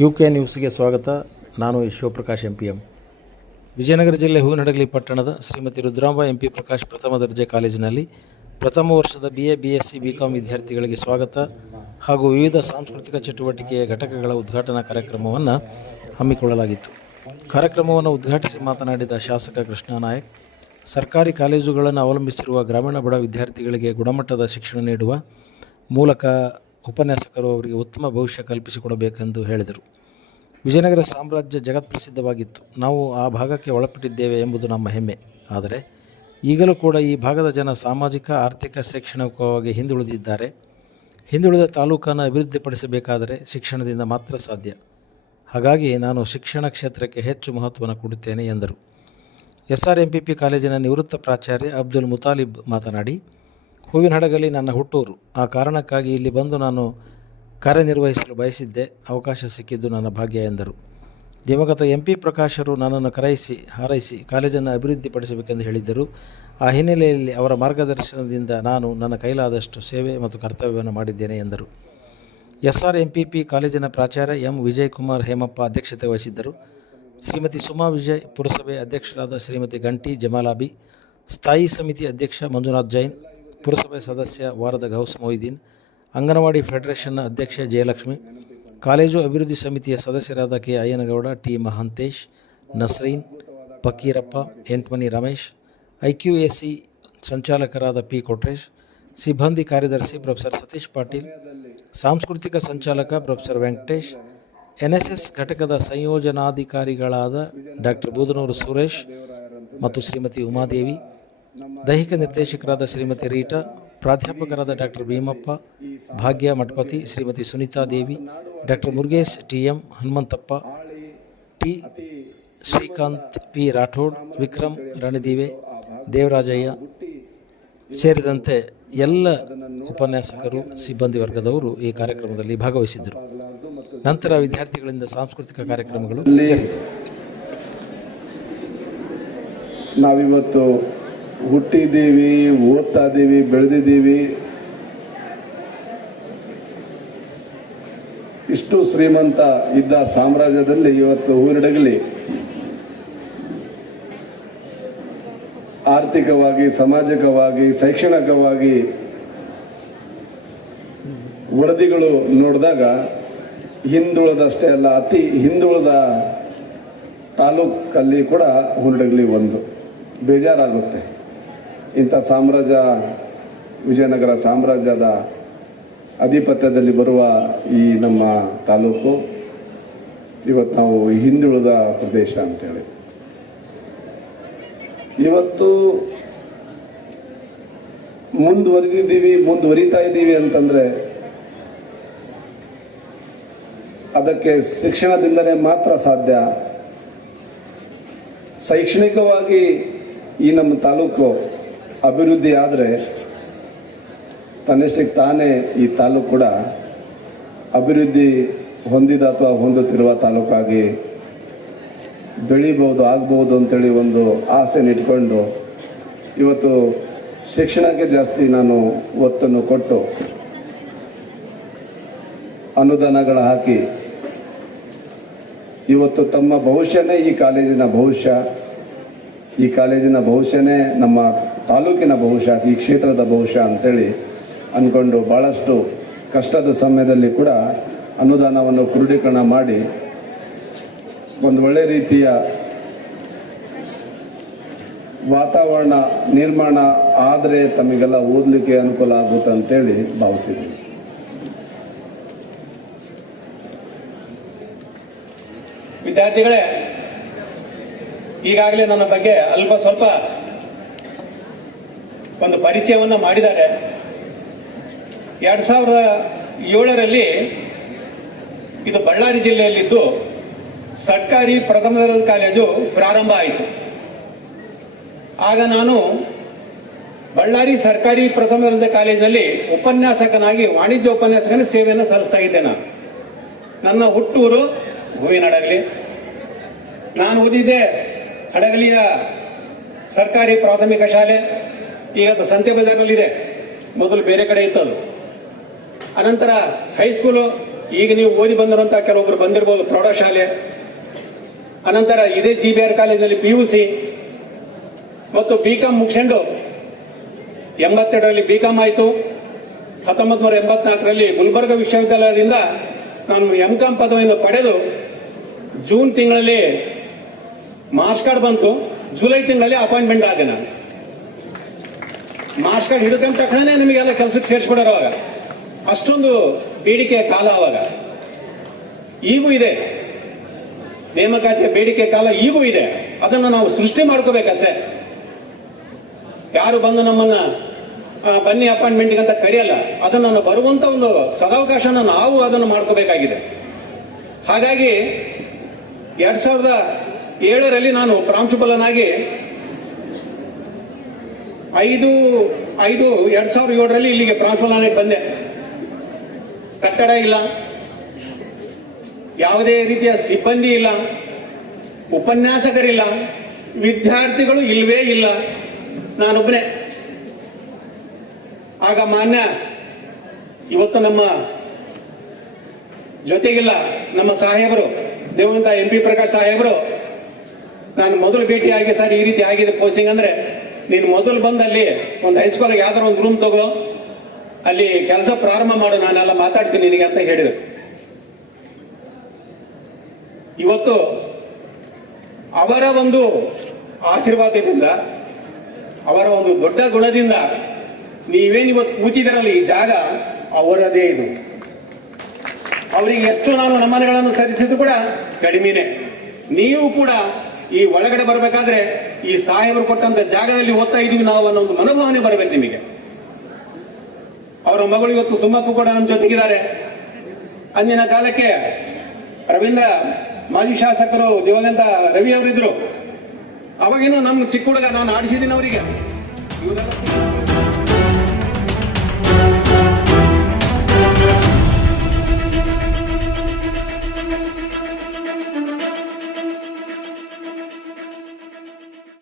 U K ನ್ಯೂಸ್ಗೆ ಸ್ವಾಗತ. ನಾನು Shivaprakash M P M Vijayanagara ಜಿಲ್ಲೆ ಹೂವಿನಡಗಲಿ ಪಟ್ಟಣದ ಶ್ರೀಮತಿ ರುದ್ರಾಂಬ ಎಂ ಪಿ ಪ್ರಕಾಶ್ ಪ್ರಥಮ ದರ್ಜೆ ಕಾಲೇಜಿನಲ್ಲಿ ಪ್ರಥಮ ವರ್ಷದ B A B S C B com ವಿದ್ಯಾರ್ಥಿಗಳಿಗೆ ಸ್ವಾಗತ ಹಾಗೂ ವಿವಿಧ ಸಾಂಸ್ಕೃತಿಕ ಚಟುವಟಿಕೆಯ ಘಟಕಗಳ ಉದ್ಘಾಟನಾ ಕಾರ್ಯಕ್ರಮವನ್ನು ಹಮ್ಮಿಕೊಳ್ಳಲಾಗಿತ್ತು. ಕಾರ್ಯಕ್ರಮವನ್ನು ಉದ್ಘಾಟಿಸಿ ಮಾತನಾಡಿದ ಶಾಸಕ ಕೃಷ್ಣ ನಾಯಕ್, ಸರ್ಕಾರಿ ಕಾಲೇಜುಗಳನ್ನು ಅವಲಂಬಿಸಿರುವ ಗ್ರಾಮೀಣ ಬಡ ವಿದ್ಯಾರ್ಥಿಗಳಿಗೆ ಗುಣಮಟ್ಟದ ಶಿಕ್ಷಣ ನೀಡುವ ಮೂಲಕ ಉಪನ್ಯಾಸಕರು ಅವರಿಗೆ ಉತ್ತಮ ಭವಿಷ್ಯ ಕಲ್ಪಿಸಿಕೊಡಬೇಕೆಂದು ಹೇಳಿದರು. ವಿಜಯನಗರ ಸಾಮ್ರಾಜ್ಯ ಜಗತ್ಪ್ರಸಿದ್ಧವಾಗಿತ್ತು ನಾವು ಆ ಭಾಗಕ್ಕೆ ಒಳಪಟ್ಟಿದ್ದೇವೆ ಎಂಬುದು ನಮ್ಮ ಹೆಮ್ಮೆ. ಆದರೆ ಈಗಲೂ ಕೂಡ ಈ ಭಾಗದ ಜನ ಸಾಮಾಜಿಕ, ಆರ್ಥಿಕ, ಶೈಕ್ಷಣಿಕವಾಗಿ ಹಿಂದುಳಿದಿದ್ದಾರೆ. ಹಿಂದುಳಿದ ತಾಲೂಕನ್ನು ಅಭಿವೃದ್ಧಿಪಡಿಸಬೇಕಾದರೆ ಶಿಕ್ಷಣದಿಂದ ಮಾತ್ರ ಸಾಧ್ಯ. ಹಾಗಾಗಿ ನಾನು ಶಿಕ್ಷಣ ಕ್ಷೇತ್ರಕ್ಕೆ ಹೆಚ್ಚು ಮಹತ್ವವನ್ನು ಕೊಡುತ್ತೇನೆ ಎಂದರು. S R M P P ಕಾಲೇಜಿನ ನಿವೃತ್ತ ಪ್ರಾಚಾರ್ಯ ಅಬ್ದುಲ್ ಮುತಾಲಿಬ್ ಮಾತನಾಡಿ ಹೂವಿನಹಡಗಲಿ ನನ್ನ ಹುಟ್ಟೂರು. ಆ ಕಾರಣಕ್ಕಾಗಿ ಇಲ್ಲಿ ಬಂದು ನಾನು ಕಾರ್ಯನಿರ್ವಹಿಸಲು ಬಯಸಿದ್ದೆ ಅವಕಾಶ ಸಿಕ್ಕಿದ್ದು ನನ್ನ ಭಾಗ್ಯ ಎಂದರು. ದಿವಂಗತ ಎಂ ಪಿ ಪ್ರಕಾಶರು ನನ್ನನ್ನು ಕರೆಯಿಸಿ, ಹಾರೈಸಿ ಕಾಲೇಜನ್ನು ಅಭಿವೃದ್ಧಿಪಡಿಸಬೇಕೆಂದು ಹೇಳಿದ್ದರು. ಆ ಹಿನ್ನೆಲೆಯಲ್ಲಿ ಅವರ ಮಾರ್ಗದರ್ಶನದಿಂದ ನಾನು ನನ್ನ ಕೈಲಾದಷ್ಟು ಸೇವೆ ಮತ್ತು ಕರ್ತವ್ಯವನ್ನು ಮಾಡಿದ್ದೇನೆ ಎಂದರು. S R M P P ಕಾಲೇಜಿನ ಪ್ರಾಚಾರ್ಯ ಎಂ ವಿಜಯಕುಮಾರ್ ಹೇಮಪ್ಪ ಅಧ್ಯಕ್ಷತೆ ವಹಿಸಿದ್ದರು. ಶ್ರೀಮತಿ ಸುಮಾ ವಿಜಯ್ ಪುರಸಭೆ ಅಧ್ಯಕ್ಷರಾದ ಶ್ರೀಮತಿ ಗಂಟಿ ಜಮಾಲಾಬಿ, ಸ್ಥಾಯಿ ಸಮಿತಿ ಅಧ್ಯಕ್ಷ ಮಂಜುನಾಥ್ ಜೈನ್ ಪುರಸಭೆ ಸದಸ್ಯ ವಾರದ ಗೌಸ್ ಮೊಯ್ದೀನ್, ಅಂಗನವಾಡಿ ಫೆಡರೇಷನ್ನ ಅಧ್ಯಕ್ಷೆ ಜಯಲಕ್ಷ್ಮಿ, ಕಾಲೇಜು ಅಭಿವೃದ್ಧಿ ಸಮಿತಿಯ ಸದಸ್ಯರಾದ K Ayyanagouda, T Mahantesh, Nasreen, Fakirappa, Entmani Ramesh I Q A C ಸಂಚಾಲಕರಾದ P Kotresh, ಸಿಬ್ಬಂದಿ ಕಾರ್ಯದರ್ಶಿ ಪ್ರೊಫೆಸರ್ ಸತೀಶ್ ಪಾಟೀಲ್, ಸಾಂಸ್ಕೃತಿಕ ಸಂಚಾಲಕ professor Venkatesh N S S ಘಟಕದ ಸಂಯೋಜನಾಧಿಕಾರಿಗಳಾದ ಡಾಕ್ಟರ್ ಬೂದನೂರು ಸುರೇಶ್ ಮತ್ತು ಶ್ರೀಮತಿ ಉಮಾದೇವಿ ದೈಹಿಕ ನಿರ್ದೇಶಕರಾದ ಶ್ರೀಮತಿ ರೀಟಾ, ಪ್ರಾಧ್ಯಾಪಕರಾದ doctor Bheemappa, Bhagya Mathapati Shrimati Sunita Devi, doctor Murugesh T M Hanumanthappa, T Srikanth P Rathod, Vikram Ranadive, Devarajaiah ಸೇರಿದಂತೆ ಎಲ್ಲ ಉಪನ್ಯಾಸಕರು, ಸಿಬ್ಬಂದಿ ವರ್ಗದವರು ಈ ಕಾರ್ಯಕ್ರಮದಲ್ಲಿ ಭಾಗವಹಿಸಿದ್ದರು. ನಂತರ ವಿದ್ಯಾರ್ಥಿಗಳಿಂದ ಸಾಂಸ್ಕೃತಿಕ ಕಾರ್ಯಕ್ರಮಗಳು ನಾವಿವತ್ತು ಹುಟ್ಟಿದ್ದೀವಿ ಓದ್ತಾ ಇದ್ದೀವಿ ಬೆಳೆದಿದ್ದೀವಿ. ಇಷ್ಟು ಶ್ರೀಮಂತ ಇದ್ದ ಸಾಮ್ರಾಜ್ಯದಲ್ಲಿ ಇವತ್ತು ಊರಿಡಗಲಿ ಆರ್ಥಿಕವಾಗಿ, ಸಾಮಾಜಿಕವಾಗಿ, ಶೈಕ್ಷಣಿಕವಾಗಿ ವರದಿಗಳು ನೋಡಿದಾಗ ಹಿಂದುಳಿದಷ್ಟೇ ಅಲ್ಲ, ಅತಿ ಹಿಂದುಳಿದ ತಾಲೂಕಲ್ಲಿ ಕೂಡ ಹುರುಡಗಲಿ ಒಂದು ಬೇಜಾರಾಗುತ್ತೆ. ಇಂಥ ಸಾಮ್ರಾಜ್ಯ, ವಿಜಯನಗರ ಸಾಮ್ರಾಜ್ಯದ ಅಧಿಪತ್ಯದಲ್ಲಿ ಬರುವ ಈ ನಮ್ಮ ತಾಲೂಕು, ಇವತ್ತು ನಾವು ಹಿಂದುಳಿದ ಪ್ರದೇಶ ಅಂತೇಳಿ. ಇವತ್ತು ಮುಂದುವರಿದಿದ್ದೀವಿ, ಮುಂದುವರಿತಾ ಇದ್ದೀವಿ ಅಂತಂದರೆ ಅದಕ್ಕೆ ಶಿಕ್ಷಣದಿಂದಲೇ ಮಾತ್ರ ಸಾಧ್ಯ. ಶೈಕ್ಷಣಿಕವಾಗಿ ಈ ನಮ್ಮ ತಾಲೂಕು ಅಭಿವೃದ್ಧಿ ಆದರೆ ತನ್ನಷ್ಟಕ್ಕೆ ತಾನೇ ಈ ತಾಲೂಕು ಕೂಡ ಅಭಿವೃದ್ಧಿ ಹೊಂದಿದ ಅಥವಾ ಹೊಂದುತ್ತಿರುವ ತಾಲೂಕಾಗಿ ಬೆಳಿಬೋದು ಆಗ್ಬೋದು ಅಂತೇಳಿ ಒಂದು ಆಸೆ ಇಟ್ಕೊಂಡು ಇವತ್ತು ಶಿಕ್ಷಣಕ್ಕೆ ಜಾಸ್ತಿ ನಾನು ಒತ್ತನ್ನು ಕೊಟ್ಟು ಅನುದಾನಗಳು ಹಾಕಿ ಇವತ್ತು ತಮ್ಮ ಭವಿಷ್ಯನೇ ಈ ಕಾಲೇಜಿನ ಭವಿಷ್ಯ. ಈ ಕಾಲೇಜಿನ ಭವಿಷ್ಯನೇ ನಮ್ಮ ತಾಲೂಕಿನ ಬಹುಶಃ, ಈ ಕ್ಷೇತ್ರದ ಬಹುಶಃ ಅಂತೇಳಿ ಅಂದ್ಕೊಂಡು ಭಾಳಷ್ಟು ಕಷ್ಟದ ಸಮಯದಲ್ಲಿ ಕೂಡ ಅನುದಾನವನ್ನು ಕ್ರೋಢೀಕರಣ ಮಾಡಿ ಒಂದು ಒಳ್ಳೆ ರೀತಿಯ ವಾತಾವರಣ ನಿರ್ಮಾಣ ಆದರೆ ತಮಗೆಲ್ಲ ಓದಲಿಕ್ಕೆ ಅನುಕೂಲ ಆಗುತ್ತೆ ಅಂತೇಳಿ ಭಾವಿಸಿದ್ದೀನಿ. ವಿದ್ಯಾರ್ಥಿಗಳೇ, ಈಗಾಗಲೇ ನನ್ನ ಬಗ್ಗೆ ಅಲ್ಪ ಸ್ವಲ್ಪ ಒಂದು ಪರಿಚಯವನ್ನು ಮಾಡಿದ್ದಾರೆ. ಎರಡು ಸಾವಿರದ ಏಳರಲ್ಲಿ ಇದು ಬಳ್ಳಾರಿ ಜಿಲ್ಲೆಯಲ್ಲಿದ್ದು ಸರ್ಕಾರಿ ಪ್ರಥಮ ದರ್ಜೆ ಕಾಲೇಜು ಪ್ರಾರಂಭ ಆಯಿತು. ಆಗ ನಾನು ಬಳ್ಳಾರಿ ಸರ್ಕಾರಿ ಪ್ರಥಮ ದರ್ಜೆ ಕಾಲೇಜಿನಲ್ಲಿ ಉಪನ್ಯಾಸಕನಾಗಿ, ವಾಣಿಜ್ಯ ಉಪನ್ಯಾಸಕನ ಸೇವೆಯನ್ನು ಸಲ್ಲಿಸ್ತಾ ಇದ್ದೆ ನಾನು. ನನ್ನ ಹುಟ್ಟೂರು ಹೂವಿನಡಗಲಿ. ನಾನು ಓದಿದ್ದೆ ಹಡಗಲಿಯ ಸರ್ಕಾರಿ ಪ್ರಾಥಮಿಕ ಶಾಲೆ. ಈಗ ಅದು ಸಂತೆ ಬಜಾರ್ನಲ್ಲಿದೆ. ಮೊದಲು ಬೇರೆ ಕಡೆ ಇತ್ತು ಅದು ಅನಂತರ ಹೈಸ್ಕೂಲು ಈಗ ನೀವು ಓದಿ ಬಂದಿರುವಂತಹ ಕೆಲವೊಬ್ರು ಬಂದಿರ್ಬೋದು ಪ್ರೌಢಶಾಲೆ ಅನಂತರ ಇದೇ ಜಿ ಬಿ ಆರ್ ಕಾಲೇಜಲ್ಲಿ ಪಿ ಯು ಸಿ ಮತ್ತು ಬಿ ಕಾಮ್ ಮುಗಿಸ್ಕೊಂಡು ಎಂಬತ್ತೆರಡರಲ್ಲಿ ಬಿ ಕಾಮ್ ಆಯಿತು. ಹತ್ತೊಂಬತ್ತು ನೂರ ಎಂಬತ್ನಾಲ್ಕರಲ್ಲಿ ಗುಲ್ಬರ್ಗ ವಿಶ್ವವಿದ್ಯಾಲಯದಿಂದ ನಾನು ಎಂ ಕಾಮ್ ಪದವಿಯನ್ನು ಪಡೆದು ಜೂನ್ ತಿಂಗಳಲ್ಲಿ ಮಾರ್ಕ್ಸ್ ಕಾರ್ಡ್ ಬಂತು. ಜುಲೈ ತಿಂಗಳಲ್ಲಿ ಅಪಾಯಿಂಟ್ಮೆಂಟ್ ಆದೆ ನಾನು. ಕಾರ್ಡ್ ಹಿಡ್ಕೊಂಡ ತಕ್ಷಣ ನಿಮಗೆಲ್ಲ ಕೆಲಸಕ್ಕೆ ಸೇರಿಸ್ಬಿಡೋರು ಅವಾಗ. ಅಷ್ಟೊಂದು ಬೇಡಿಕೆಯ ಕಾಲ ಅವಾಗ. ಈಗೂ ಇದೆ. ನೇಮಕಾತಿಯ ಬೇಡಿಕೆ ಕಾಲ ಈಗೂ ಇದೆ. ಅದನ್ನು ನಾವು ಸೃಷ್ಟಿ ಮಾಡ್ಕೋಬೇಕಷ್ಟೇ. ಯಾರು ಬಂದು ನಮ್ಮನ್ನ ಬನ್ನಿ ಅಪಾಯಿಂಟ್ಮೆಂಟ್ಗೆ ಅಂತ ಕರೆಯಲ್ಲ ಅದನ್ನು ಬರುವಂತ ಒಂದು ಸದಾವಕಾಶನ ನಾವು ಅದನ್ನು ಮಾಡ್ಕೋಬೇಕಾಗಿದೆ. ಹಾಗಾಗಿ ಎರಡ್ ಸಾವಿರದ ಏಳರಲ್ಲಿ ನಾನು ಪ್ರಾಂಶುಪಾಲನಾಗಿ ಐದು ಐದು, ಎರಡ್ ಸಾವಿರದ ಏಳರಲ್ಲಿ ಇಲ್ಲಿಗೆ ಪ್ರಾಂಶುಪಾಲನಾಗಿ ಬಂದೆ. ಕಟ್ಟಡ ಇಲ್ಲ. ಯಾವುದೇ ರೀತಿಯ ಸಿಬ್ಬಂದಿ ಇಲ್ಲ. ಉಪನ್ಯಾಸಕರಿಲ್ಲ. ವಿದ್ಯಾರ್ಥಿಗಳು ಇಲ್ವೇ ಇಲ್ಲ. ನಾನೊಬ್ಬನೇ. ಆಗ ಮಾನ್ಯ, ಇವತ್ತು ನಮ್ಮ ಜೊತೆಗಿಲ್ಲ ನಮ್ಮ ಸಾಹೇಬರು, ದೇವಂತ ಎಂ ಪಿ ಪ್ರಕಾಶ್ ಸಾಹೇಬರು, ನಾನು ಮೊದಲು ಭೇಟಿಯಾಗಿ ಸರ್ ಈ ರೀತಿ ಆಗಿದೆ ಪೋಸ್ಟಿಂಗ್ ಅಂದ್ರೆ ನೀನು ಮೊದಲು ಬಂದು ಅಲ್ಲಿ ಒಂದು ಹೈಸ್ಕೂಲ್ಗೆ ಯಾವ್ದಾರು ಒಂದು ರೂಮ್ ತಗೋ. ಅಲ್ಲಿ ಕೆಲಸ ಪ್ರಾರಂಭ ಮಾಡು, ನಾನೆಲ್ಲ ಮಾತಾಡ್ತೀನಿ ನಿನಗೆ ಅಂತ ಹೇಳಿದರು. ಇವತ್ತು ಅವರ ಒಂದು ಆಶೀರ್ವಾದದಿಂದ, ಅವರ ಒಂದು ದೊಡ್ಡ ಗುಣದಿಂದ ನೀವೇನು ಇವತ್ತು ಕೂತಿದ್ದೀರಲ್ಲ ಈ ಜಾಗ ಅವರದೇ ಇದು. ಅವರಿಗೆ ಎಷ್ಟು ನಾನು ನಮ್ಮನೆಗಳನ್ನು ಸರಿಸಿದ್ರು ಕೂಡ ಕಡಿಮೆನೆ. ನೀವು ಕೂಡ ಈ ಒಳಗಡೆ ಬರಬೇಕಾದ್ರೆ ಈ ಸಾಹೇಬರು ಕೊಟ್ಟಂತ ಜಾಗದಲ್ಲಿ ಓದ್ತಾ ಇದೀವಿ ನಾವು ಅನ್ನೋ ಒಂದು ಮನೋಭಾವನೆ ಬರಬೇಕು ನಿಮಗೆ. ಅವರ ಮಗಳು ಇವತ್ತು ಸುಮ್ಮಕ್ಕೂ ಕೂಡ ನಮ್ಮ ಜೊತೆಗಿದ್ದಾರೆ. ಅಂದಿನ ಕಾಲಕ್ಕೆ ರವೀಂದ್ರ ಮಾಜಿ ಶಾಸಕರು ದಿವಂಗತ ರವಿ ಅವರಿದ್ರು. ಅವಾಗೇನು ನಮ್ಮ ಚಿಕ್ಕ ಹುಡುಗ ನಾನು ಆಡಿಸಿದ್ದೀನಿ ಅವರಿಗೆ.